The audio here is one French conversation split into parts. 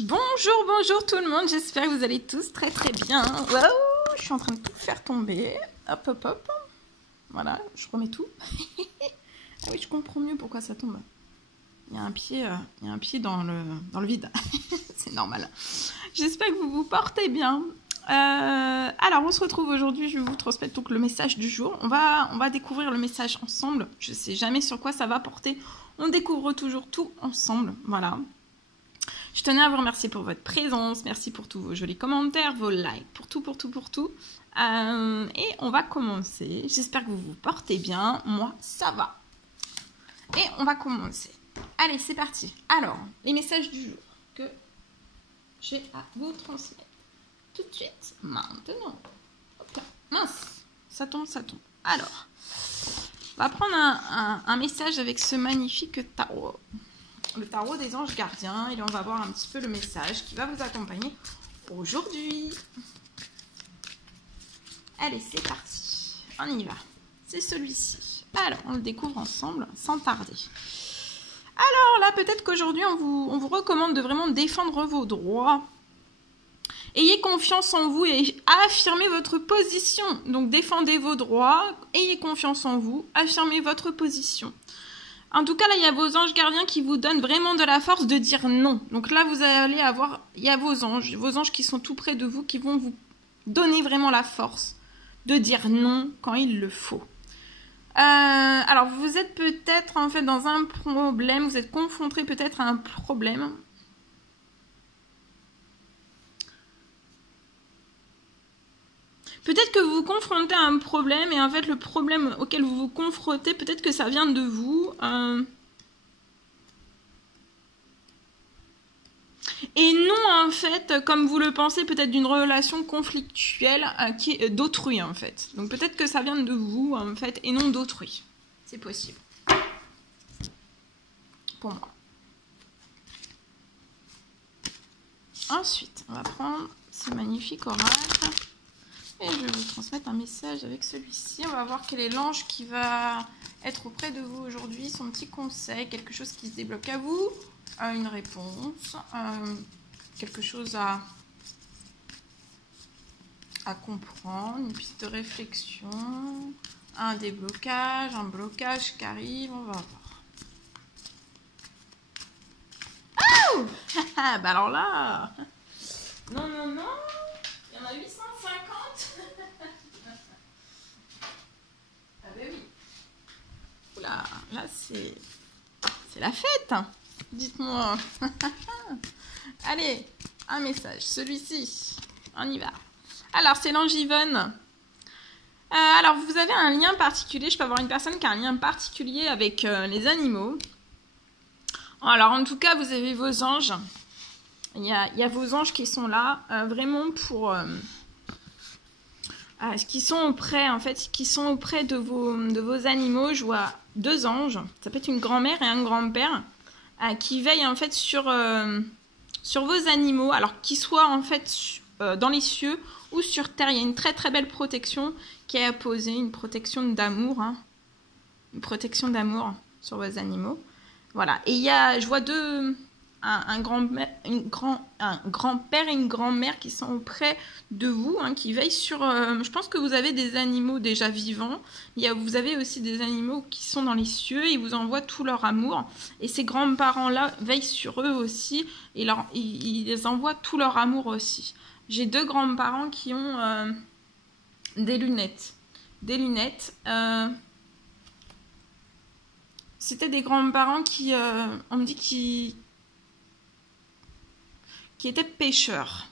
Bonjour, bonjour tout le monde, j'espère que vous allez tous très très bien. Waouh, je suis en train de tout faire tomber. Hop, hop, hop. Voilà, je remets tout. Ah oui, je comprends mieux pourquoi ça tombe. Il y a un pied dans le vide. C'est normal. J'espère que vous vous portez bien. Alors, on se retrouve aujourd'hui, je vais vous transmettre donc le message du jour. On va découvrir le message ensemble. Je ne sais jamais sur quoi ça va porter. On découvre toujours tout ensemble, voilà. Je tenais à vous remercier pour votre présence, merci pour tous vos jolis commentaires, vos likes, pour tout. Et on va commencer. J'espère que vous vous portez bien. Moi, ça va. Et on va commencer. Allez, c'est parti. Alors, les messages du jour que j'ai à vous transmettre. Tout de suite, maintenant. Hop là. Mince, ça tombe. Alors, on va prendre un message avec ce magnifique tarot. Le tarot des anges gardiens. Et là, on va voir un petit peu le message qui va vous accompagner aujourd'hui. Allez, c'est parti. On y va. C'est celui-ci. Alors, on le découvre ensemble sans tarder. Alors là, peut-être qu'aujourd'hui, on vous recommande de vraiment défendre vos droits. Ayez confiance en vous et affirmez votre position. Donc, défendez vos droits, ayez confiance en vous, affirmez votre position. En tout cas, là, il y a vos anges gardiens qui vous donnent vraiment de la force de dire non. Donc là, vous allez avoir, il y a vos anges qui sont tout près de vous, qui vont vous donner vraiment la force de dire non quand il le faut. Alors, vous êtes peut-être en fait dans un problème, vous êtes confronté peut-être à un problème. Peut-être que vous vous confrontez à un problème et en fait le problème auquel vous vous confrontez, peut-être que ça vient de vous. Et non en fait, comme vous le pensez, peut-être d'une relation conflictuelle qui est d'autrui en fait. Donc peut-être que ça vient de vous en fait et non d'autrui. C'est possible. Pour moi. Ensuite, on va prendre ce magnifique oracle. Et je vais vous transmettre un message avec celui-ci. On va voir quel est l'ange qui va être auprès de vous aujourd'hui. Son petit conseil, quelque chose qui se débloque à vous. Une réponse. Quelque chose à comprendre. Une piste de réflexion. Un déblocage. Un blocage qui arrive. On va voir. Oh bah alors là. Non. Il y en a 850. Ah ben oui. Oula, là c'est la fête. Dites-moi. Allez, un message. Celui-ci. On y va. Alors, c'est l'ange Yvonne. Alors, vous avez un lien particulier. Je peux avoir une personne qui a un lien particulier avec les animaux. Alors, en tout cas, vous avez vos anges. Il y a vos anges qui sont là, vraiment pour... qui sont auprès, en fait, qui sont auprès de vos animaux. Je vois deux anges. Ça peut être une grand-mère et un grand-père qui veillent, en fait, sur vos animaux. Alors, qu'ils soient, en fait, dans les cieux ou sur terre. Il y a une très, très belle protection qui est apposée. Une protection d'amour. Hein. Une protection d'amour sur vos animaux. Voilà. Et je vois un grand-père et une grand-mère qui sont auprès de vous, hein, qui veillent sur... je pense que vous avez des animaux déjà vivants. Vous avez aussi des animaux qui sont dans les cieux. Ils vous envoient tout leur amour. Et ces grands-parents-là veillent sur eux aussi. Et ils les envoient tout leur amour aussi. J'ai deux grands-parents qui ont des lunettes. C'était des grands-parents qui... on me dit qui étaient pêcheurs.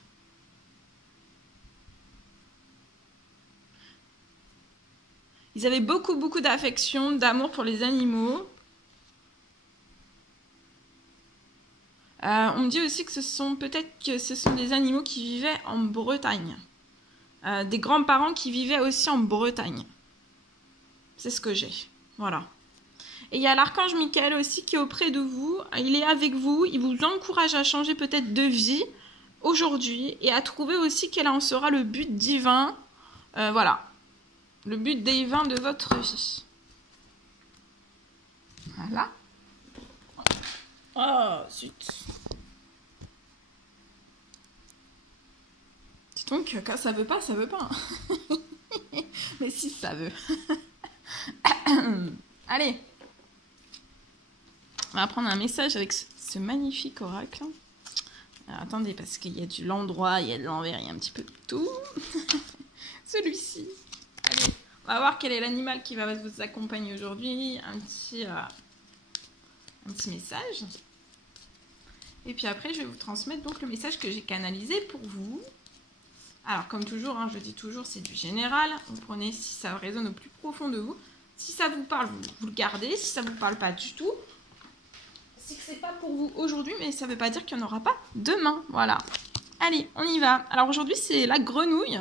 Ils avaient beaucoup d'affection, d'amour pour les animaux. On me dit aussi que ce sont des animaux qui vivaient en Bretagne. Des grands-parents qui vivaient aussi en Bretagne. C'est ce que j'ai. Voilà. Et il y a l'archange Michael aussi qui est auprès de vous. Il est avec vous. Il vous encourage à changer peut-être de vie aujourd'hui et à trouver aussi quel en sera le but divin. Voilà. Le but divin de votre vie. Voilà. Oh, zut. Donc, quand ça veut pas, ça veut pas. Mais si ça veut. Allez. On va prendre un message avec ce magnifique oracle. Alors, attendez, parce qu'il y a de l'endroit, il y a de l'envers, il y a un petit peu de tout. Celui-ci. Allez, on va voir quel est l'animal qui va vous accompagner aujourd'hui. Un petit message. Et puis après, je vais vous transmettre donc le message que j'ai canalisé pour vous. Alors, comme toujours, hein, je dis toujours, c'est du général. Vous prenez si ça résonne au plus profond de vous. Si ça vous parle, vous le gardez. Si ça ne vous parle pas du tout, c'est que c'est pas pour vous aujourd'hui, mais ça ne veut pas dire qu'il n'y en aura pas demain. Voilà. Allez, on y va. Alors aujourd'hui, c'est la grenouille.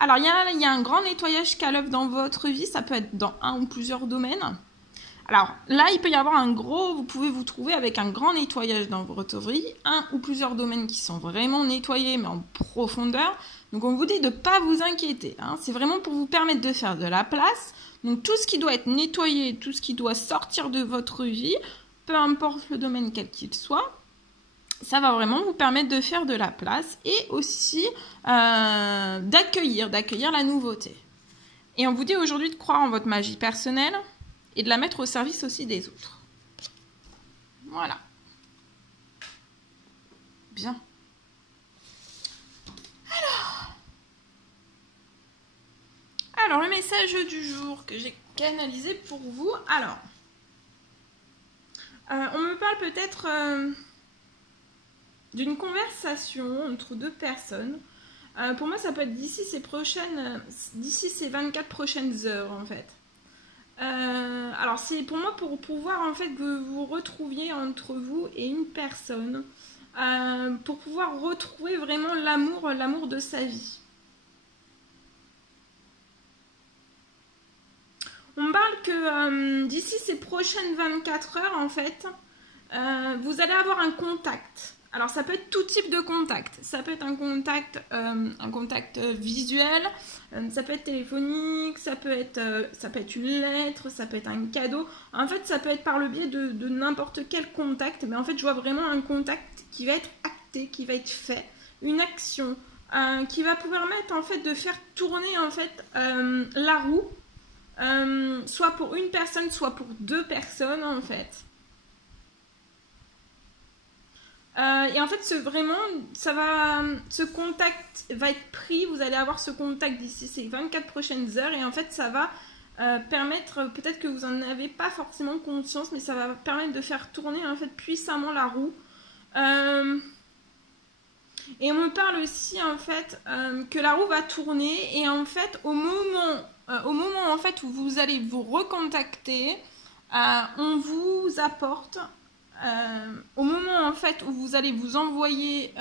Alors, il y a un grand nettoyage qu'à l'œuvre dans votre vie. Ça peut être dans un ou plusieurs domaines. Alors là, il peut y avoir vous pouvez vous trouver avec un grand nettoyage dans votre vie, un ou plusieurs domaines qui sont vraiment nettoyés, mais en profondeur. Donc on vous dit de ne pas vous inquiéter, hein. C'est vraiment pour vous permettre de faire de la place. Donc tout ce qui doit être nettoyé, tout ce qui doit sortir de votre vie, peu importe le domaine quel qu'il soit, ça va vraiment vous permettre de faire de la place et aussi d'accueillir la nouveauté. Et on vous dit aujourd'hui de croire en votre magie personnelle, et de la mettre au service aussi des autres. Voilà. Bien. Alors, le message du jour que j'ai canalisé pour vous. Alors, on me parle peut-être d'une conversation entre deux personnes. Pour moi, ça peut être d'ici ces 24 prochaines heures, en fait. Alors c'est pour moi pour pouvoir en fait que vous retrouviez entre vous et une personne pour pouvoir retrouver vraiment l'amour de sa vie. On me parle que d'ici ces prochaines 24 heures en fait vous allez avoir un contact. Alors ça peut être tout type de contact, ça peut être un contact visuel, ça peut être téléphonique, ça peut être une lettre, ça peut être un cadeau. En fait ça peut être par le biais de n'importe quel contact, mais en fait je vois vraiment un contact qui va être acté, qui va être fait, une action qui va pouvoir permettre en fait de faire tourner en fait la roue, soit pour une personne, soit pour deux personnes en fait. Et en fait, ce contact va être pris, vous allez avoir ce contact d'ici ces 24 prochaines heures et en fait, ça va permettre, peut-être que vous n'en avez pas forcément conscience, mais ça va permettre de faire tourner en fait puissamment la roue. Et on me parle aussi en fait que la roue va tourner et en fait, au moment en fait où vous allez vous recontacter, on vous apporte... au moment en fait où vous allez vous envoyer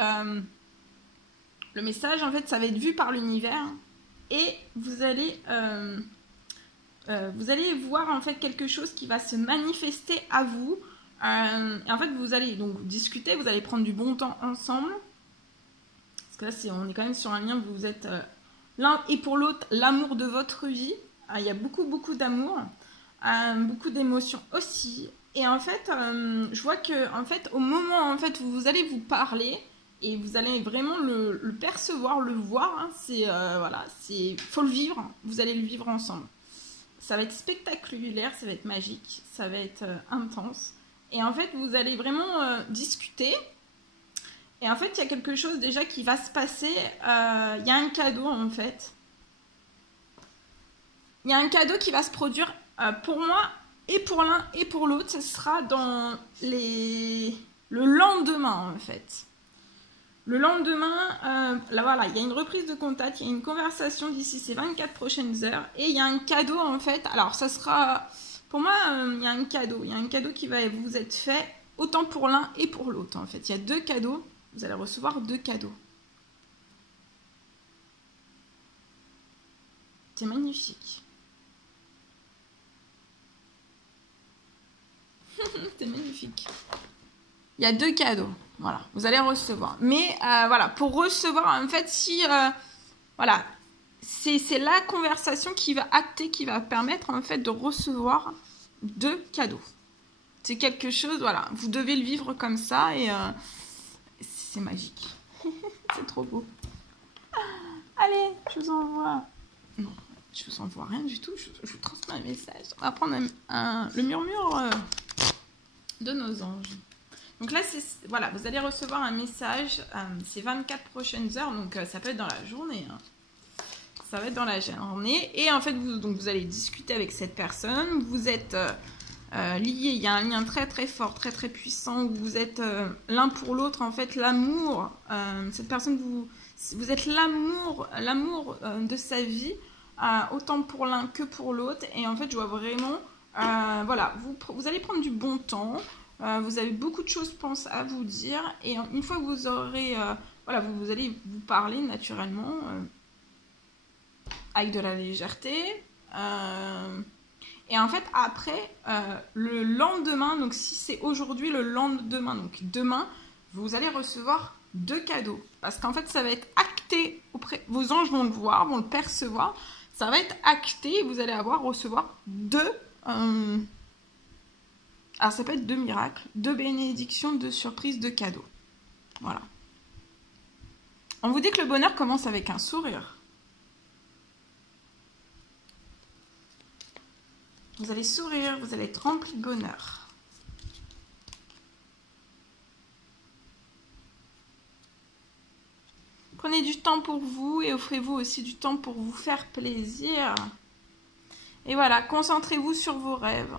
le message, en fait ça va être vu par l'univers et vous allez voir en fait quelque chose qui va se manifester à vous et en fait vous allez donc discuter, vous allez prendre du bon temps ensemble parce que là on est quand même sur un lien où vous êtes l'un et pour l'autre l'amour de votre vie. Il y a beaucoup d'amour, beaucoup d'émotions aussi. Et en fait, je vois que en fait, au moment en fait, où vous allez vous parler et vous allez vraiment le percevoir, le voir, hein, voilà, faut le vivre, vous allez le vivre ensemble. Ça va être spectaculaire, ça va être magique, ça va être intense. Et en fait, vous allez vraiment discuter. Et en fait, il y a quelque chose déjà qui va se passer. Il y a un cadeau en fait. Il y a un cadeau qui va se produire pour moi. Et pour l'un et pour l'autre, ce sera dans le lendemain, en fait. Le lendemain, là, voilà, il y a une reprise de contact, il y a une conversation d'ici ces 24 prochaines heures. Et il y a un cadeau, en fait. Alors, ça sera... Pour moi, il y a un cadeau. Il y a un cadeau qui va vous être fait, autant pour l'un et pour l'autre, en fait. Il y a deux cadeaux. Vous allez recevoir deux cadeaux. C'est magnifique. C'est magnifique. Il y a deux cadeaux. Voilà, vous allez recevoir. Mais voilà, pour recevoir, en fait, si... voilà, c'est la conversation qui va acter, qui va permettre, en fait, de recevoir deux cadeaux. C'est quelque chose, voilà, vous devez le vivre comme ça et c'est magique. C'est trop beau. Allez, je vous envoie... Non, je vous envoie rien du tout. Je vous transmets un message. On va prendre le murmure de nos anges. Donc là, voilà, vous allez recevoir un message. C'est 24 prochaines heures, donc ça peut être dans la journée. Hein. Ça va être dans la journée. Et en fait, vous allez discuter avec cette personne. Vous êtes liés. Il y a un lien très très fort, très très puissant. Où vous êtes l'un pour l'autre. En fait, l'amour. Cette personne, vous êtes l'amour de sa vie. Autant pour l'un que pour l'autre. Et en fait, je vois vraiment... voilà, vous allez prendre du bon temps. Vous avez beaucoup de choses, je pense, à vous dire. Et une fois que vous aurez... voilà, vous allez vous parler naturellement... avec de la légèreté. Et en fait, après, le lendemain, donc si c'est aujourd'hui, le lendemain, donc demain, vous allez recevoir 2 cadeaux. Parce qu'en fait, ça va être acté auprès... Vos anges vont le voir, vont le percevoir. Ça va être acté et vous allez recevoir 2... alors, ça peut être 2 miracles, 2 bénédictions, 2 surprises, 2 cadeaux. Voilà. On vous dit que le bonheur commence avec un sourire. Vous allez sourire, vous allez être rempli de bonheur. Prenez du temps pour vous et offrez-vous aussi du temps pour vous faire plaisir. Et voilà, concentrez-vous sur vos rêves.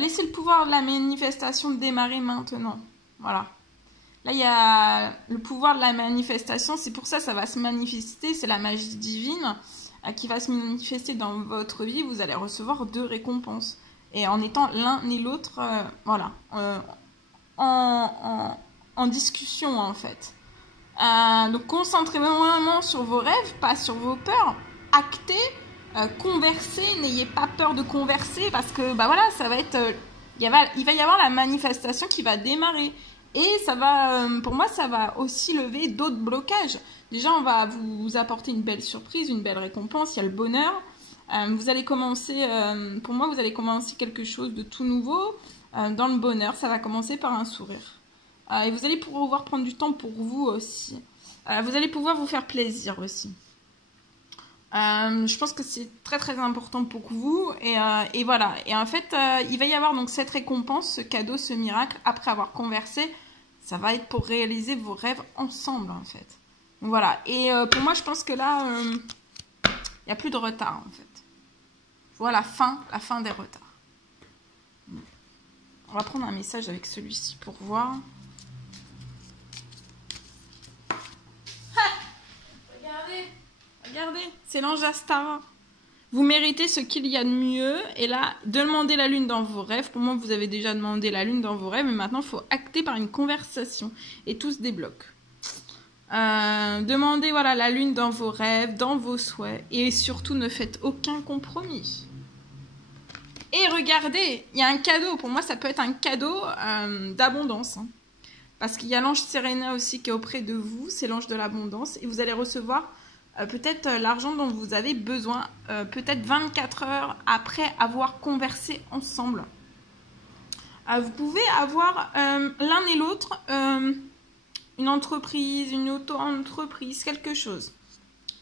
Laissez le pouvoir de la manifestation démarrer maintenant. Voilà. Là, il y a le pouvoir de la manifestation. C'est pour ça que ça va se manifester. C'est la magie divine qui va se manifester dans votre vie. Vous allez recevoir 2 récompenses. Et en étant l'un et l'autre, voilà, en discussion, en fait. Donc, concentrez-vous vraiment sur vos rêves, pas sur vos peurs. Actez. Converser, n'ayez pas peur de converser parce que bah voilà, ça va être il va y avoir la manifestation qui va démarrer et ça va pour moi ça va aussi lever d'autres blocages. Déjà on va vous apporter une belle surprise, une belle récompense, il y a le bonheur. Vous allez commencer pour moi vous allez commencer quelque chose de tout nouveau dans le bonheur, ça va commencer par un sourire. Et vous allez pouvoir prendre du temps pour vous aussi. Vous allez pouvoir vous faire plaisir aussi. Je pense que c'est très très important pour vous et voilà, et en fait il va y avoir donc cette récompense, ce cadeau, ce miracle après avoir conversé. Ça va être pour réaliser vos rêves ensemble en fait. Donc, voilà, et pour moi je pense que là il n'y a plus de retard en fait. Je vois la fin des retards. On va prendre un message avec celui-ci pour voir. Regardez, c'est l'ange Astara. Vous méritez ce qu'il y a de mieux. Et là, demandez la lune dans vos rêves. Pour moi, vous avez déjà demandé la lune dans vos rêves. Mais maintenant, il faut acter par une conversation. Et tout se débloque. Demandez voilà, la lune dans vos rêves, dans vos souhaits. Et surtout, ne faites aucun compromis. Et regardez, il y a un cadeau. Pour moi, ça peut être un cadeau d'abondance. Hein. Parce qu'il y a l'ange Serena aussi qui est auprès de vous. C'est l'ange de l'abondance. Et vous allez recevoir... peut-être l'argent dont vous avez besoin, peut-être 24 heures après avoir conversé ensemble. Vous pouvez avoir l'un et l'autre une entreprise, une auto-entreprise, quelque chose.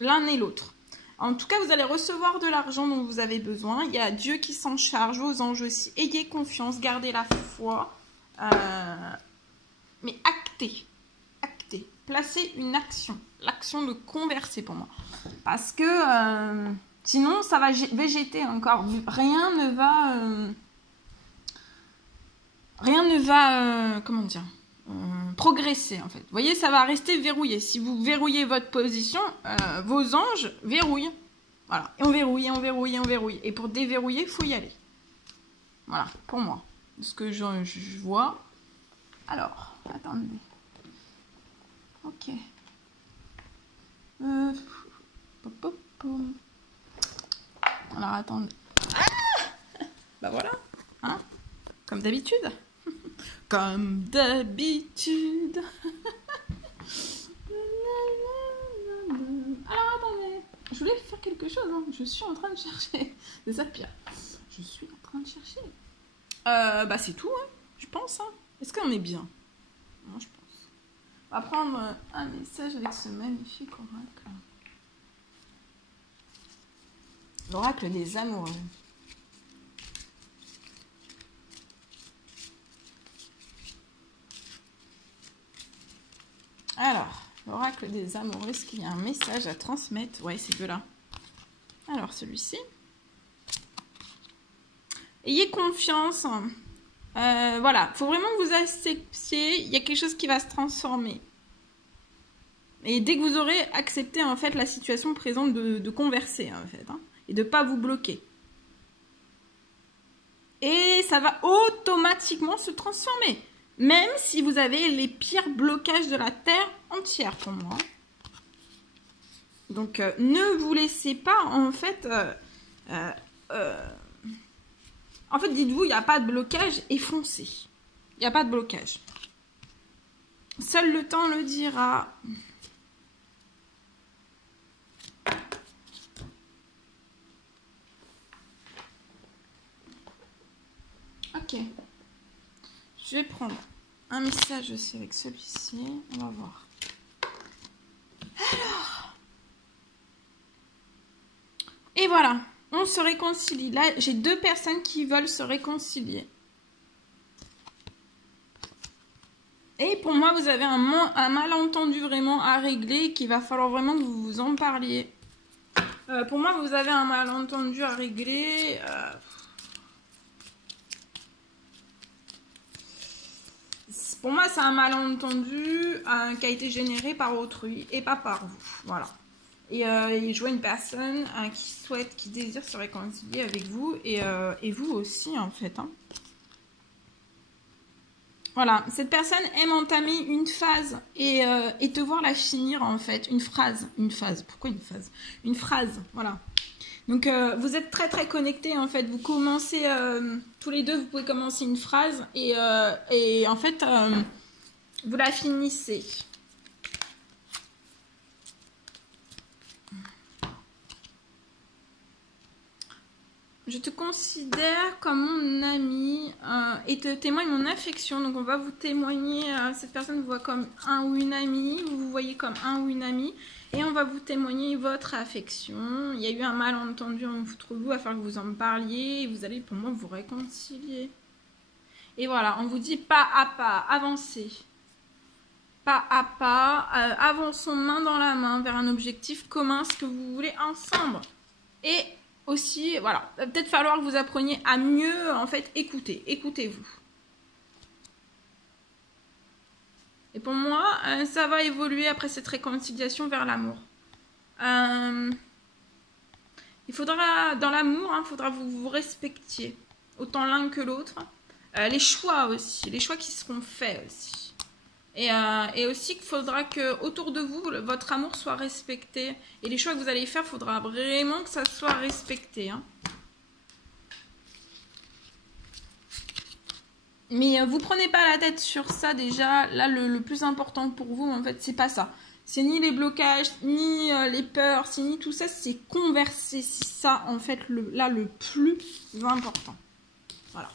L'un et l'autre. En tout cas, vous allez recevoir de l'argent dont vous avez besoin. Il y a Dieu qui s'en charge, vos anges aussi. Ayez confiance, gardez la foi. Mais actez. Placez une action. L'action de converser pour moi. Parce que sinon, ça va végéter encore. Rien ne va comment dire, progresser en fait. Vous voyez, ça va rester verrouillé. Si vous verrouillez votre position, vos anges verrouillent. Voilà. Et on verrouille. Et pour déverrouiller, il faut y aller. Voilà, pour moi. Ce que je vois. Alors, attendez. Ok. Alors, attendez. Ah, bah voilà. Hein, comme d'habitude. Comme d'habitude. Alors, attendez. Je voulais faire quelque chose. Hein. Je suis en train de chercher des Zapier. Je suis en train de chercher. Bah, c'est tout, hein, je pense. Hein. Est-ce qu'on est bien? Non, je pense. va prendre un message avec ce magnifique oracle. L'oracle des amoureux. Alors, l'oracle des amoureux, est-ce qu'il y a un message à transmettre? Ouais, c'est deux là. Alors, celui-ci. Ayez confiance. Voilà, il faut vraiment que vous acceptiez. Il y a quelque chose qui va se transformer. Et dès que vous aurez accepté, en fait, la situation présente de converser, en fait. Hein, et de ne pas vous bloquer. Et ça va automatiquement se transformer. Même si vous avez les pires blocages de la Terre entière pour moi. Donc, ne vous laissez pas, en fait... en fait, dites-vous, il n'y a pas de blocage et foncez. Il n'y a pas de blocage. Seul le temps le dira. Ok. Je vais prendre un message aussi avec celui-ci. On va voir. Alors. Et voilà. On se réconcilie. Là, j'ai deux personnes qui veulent se réconcilier. Et pour moi, vous avez un malentendu vraiment à régler qu'il va falloir vraiment que vous vous en parliez. Pour moi, vous avez un malentendu à régler. Pour moi, c'est un malentendu qui a été généré par autrui et pas par vous. Voilà. Et je vois une personne qui souhaite, qui désire se réconcilier avec vous et vous aussi, en fait. Hein. Voilà. Cette personne aime entamer une phase et te voir la finir, en fait. Une phase. Pourquoi une phase? Une phrase, voilà. Donc, vous êtes très, très connectés, en fait. Vous commencez, tous les deux, vous pouvez commencer une phrase et en fait, vous la finissez. Je te considère comme mon ami et te témoigne mon affection. Donc, on va vous témoigner, cette personne vous voit comme un ou une amie, vous vous voyez comme un ou une amie. Et on va vous témoigner votre affection. Il y a eu un malentendu entre vous, il va falloir que vous en parliez. Et vous allez, pour moi, vous réconcilier. Et voilà, on vous dit pas à pas, avancez. Pas à pas, avançons main dans la main vers un objectif commun, ce que vous voulez ensemble. Et aussi, voilà, il va peut-être falloir que vous appreniez à mieux, en fait, écouter. Écoutez-vous. Et pour moi, ça va évoluer après cette réconciliation vers l'amour. Il faudra, dans l'amour, il faudra que vous respectiez, autant l'un que l'autre. Les choix aussi, les choix qui seront faits aussi. Et aussi qu'il faudra que autour de vous, votre amour soit respecté. Et les choix que vous allez faire, il faudra vraiment que ça soit respecté. Hein. Mais vous prenez pas la tête sur ça déjà. Là, le plus important pour vous, en fait, c'est pas ça. C'est ni les blocages, ni les peurs, c'est ni tout ça. C'est converser. C'est ça, en fait, là, le plus important. Voilà.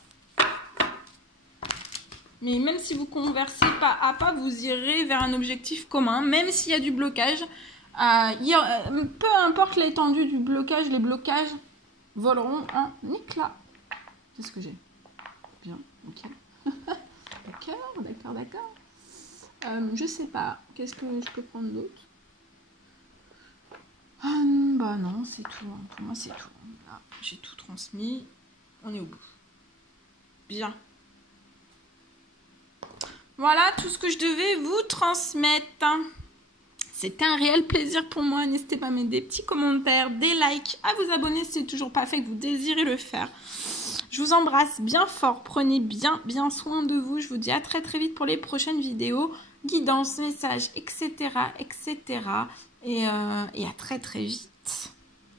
Mais même si vous conversez pas à pas, vous irez vers un objectif commun. Même s'il y a du blocage, peu importe l'étendue du blocage, les blocages voleront en éclats. C'est ce que j'ai. Bien, ok. D'accord. Je sais pas. Qu'est-ce que je peux prendre d'autre? Bah non, c'est tout. Hein. Pour moi, c'est tout. Là, j'ai tout transmis. On est au bout. Bien. Voilà tout ce que je devais vous transmettre. C'était un réel plaisir pour moi. N'hésitez pas à mettre des petits commentaires, des likes, à vous abonner si ce n'est toujours pas fait, que vous désirez le faire. Je vous embrasse bien fort. Prenez bien soin de vous. Je vous dis à très vite pour les prochaines vidéos. Guidance, messages, etc. Et à très vite.